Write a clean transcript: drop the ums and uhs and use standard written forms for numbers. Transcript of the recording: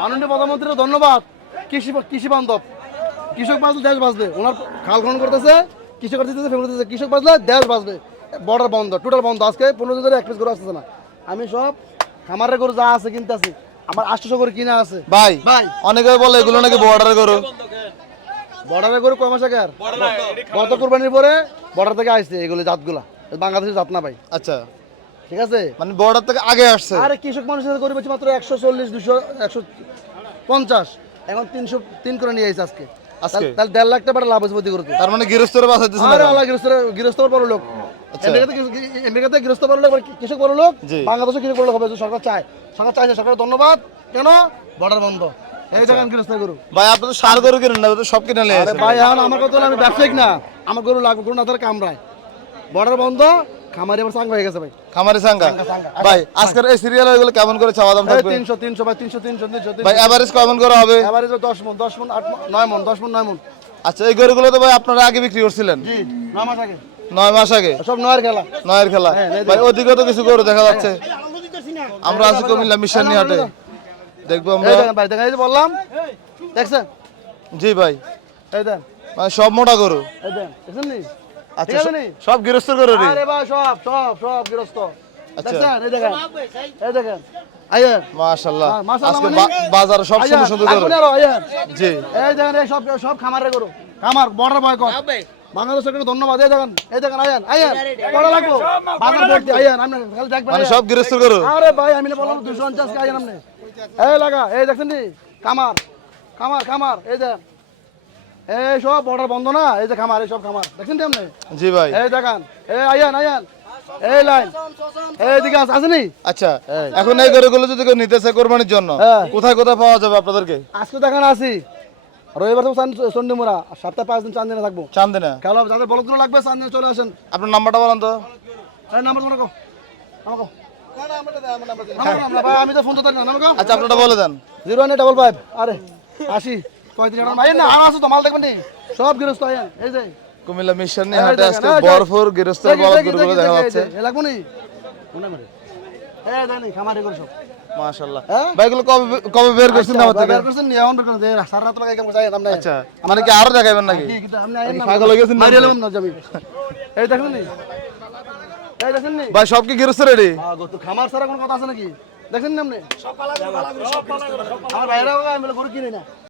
মাননীয় প্রধানমন্ত্রীর ধন্যবাদ। কৃষি বান্ধব, কৃষক বাঁচলে দেশ বাঁচবে। ওনার খাল খনন করতেছে, কৃষক দিতেছে, ফেলে দিতেছে, কৃষক বাঁচলে দেশ বাঁচবে। বর্ডার বন্ধ, টোটাল বন্ধ। আজকে 15 দিন ধরে এক পিস গরু আসতেছে না। আমি সব খামারের গরু যা আছে কিনতেছি, আমার 800 করে কিনা আছে। ভাই ভাই অনেকে বলে এগুলো নাকি বর্ডারের গরু। বর্ডারের গরু কয় মাস আগে আর গত কোরবানির পরে বর্ডার থেকে আসছে এগুলো জাতগুলা, বাংলাদেশের জাত না ভাই। আচ্ছা, ঠিক আছে, মানে বর্ডার থেকে আগে আসছে। আরে কৃষক মানুষের গরু বেশি মাত্র 140, 200, 150, এখন 303 করে নিয়ে আইছে আজকে। আজকে? তাহলে 1.5 লাখ টাকা লাভ হয়েছে প্রতি গরুতে। তার মানে গৃহস্থরা বাঁচাইতেছে না। আরে আল্লাহ, গৃহস্থ বড় লোক। আচ্ছা। আমেরিকাতে গৃহস্থ বড় লোক, কৃষক বড় লোক, জি। বাংলাদেশে কৃষক বড় লোক হবে। সরকার চায়, সরকার চাইছে, সরকার ধন্যবাদ। কেন? বর্ডার বন্ধ। এই দেখেন গৃহস্থ গরু। ভাই আপনি তো সার গরু কিনেন না, আপনি তো সব কিনে নিয়ে আরে আসেন। ভাই এখন আমার কথা হলো, আমি ব্যবসায়িক না, আমার গরু লাগবে, গরু না তাহলে কামড়ায়। বর্ডার বন্ধ, খামারি আবার চাঙ্গা হয়ে গেছে ভাই। খামারি সাঙ্গা। সাঙ্গা। ভাই আজকের এই সিরিয়াল এগুলো কেমন করে চাওয়া দাম থাকবে? 300 ভাই, 300 ভাই এভারেজ কেমন করে হবে? এভারেজ 10 মণ, 10 মণ, 8 মণ, 9 মণ, 10 মণ, 9 মণ। আচ্ছা, এই গরুগুলো তো ভাই আপনারা আগে বিক্রি করছিলেন জি, 9 মাস আগে, 9 মাস আগে। সব নয়ের খেলা। নয়ের খেলা। হ্যাঁ, ভাই ওদিকে তো কিছু গরু দেখা যাচ্ছে। আমরা আছি কুমিল্লা মিশন হাটে, দেখবো আমরা। এই দেখেন ভাই, দেখেন, এই যে বললাম, দেখছেন? জি ভাই, এই দেন, মানে সব মোটা গরু। এই দেন, দেখছেন নি? আচ্ছা, ঠিক আছে নি? সব গৃহস্থ গরু রে। আরে ভাই, সব গৃহস্থ। আচ্ছা। দেখছেন? এই দেখেন, এই দেখেন, আইয়েন। মাশাআল্লাহ, মাশাআল্লাহ আজকে মানে? বাজারে সব সুন্দর সুন্দর গরু। আইয়েন, আইয়েন। জি। এই দেখেন, এই সব খামারের গরু, খামার বর্ডার বয়কট। বাংলাদেশ সরকারকে ধন্যবাদ। এই দেখেন, আইয়েন, কত লাগবো? বাজার ভর্তি, আইয়েন, আপনি খালি দেখবেন। মানে আইয়েন। সব গৃহস্থ গরু। আরে ভাই, আমি না বললাম 250 কে আইয়েন আপনি। এই লাগা, এই দেখছেন নি? খামার, এই দেন। এই সব বর্ডার বন্ধ না, এই যে খামার, এই সব খামার দেখছেন নি আপনি? জি ভাই। এই দেখেন, এই আইয়েন, এই লাইন, এইদিকে আসেনি? আচ্ছা, এখন এই গরুগুলো যদি কেউ নিতে চায় কোরবানির জন্য, হ্যাঁ। কোথায় কোথায় পাওয়া যাবে আপনাদেরকে? আজকে দেখেন আসি, রবিবার তো চন্ডিমুড়া, সপ্তাহে 5 দিন চান্দিনে থাকবো। চান্দিনা। খেলা যাদের বলদগুলো লাগবে চান্দিনে চলে আসেন। আপনার নাম্বারটা বলেন তো। এই নাম্বার তোমার কো, আমাকে ভাই, আমি তো ফোন তো ধরি না, নাম্বার কো। আচ্ছা, আপনারটা বলে দেন। 01855, আরে 80 35 ভাই না, আর আছে তো, মাল দেখবেন নি? সব গৃহস্থ আইয়েন, এই যে কুমিল্লা মিশন এই হাটে দেখেন, আজকে এই বরফুর গৃহস্থের বলদ গরুগুলো দেখা যাচ্ছে। এই লাগবো নি? মনে মনে এই জানি খামারে করে সব। মাশাআল্লাহ। হ্যাঁ? ভাই এগুলো কবে কবে বের করছেন আমার থেকে? বের করছেন নি? এখন বের করেন, সারা রাত লাগাই কেমন যায় আমরা। আচ্ছা, মানে কি আরো দেখাবেন নাকি? কি কিন্তু আপনি আইয়েন না, পাগল হয়ে গেছেন নাকি? মারিয়ে লম না জমি। এই দেখেন নি? এই দেখেন নি? ভাই সব কি গৃহস্থ রেডি? তো খামার ছাড়া কোনো কথা আছে নাকি? দেখেন না আপনি? আমার ভাইরা আমি বলে গরু কিনি না।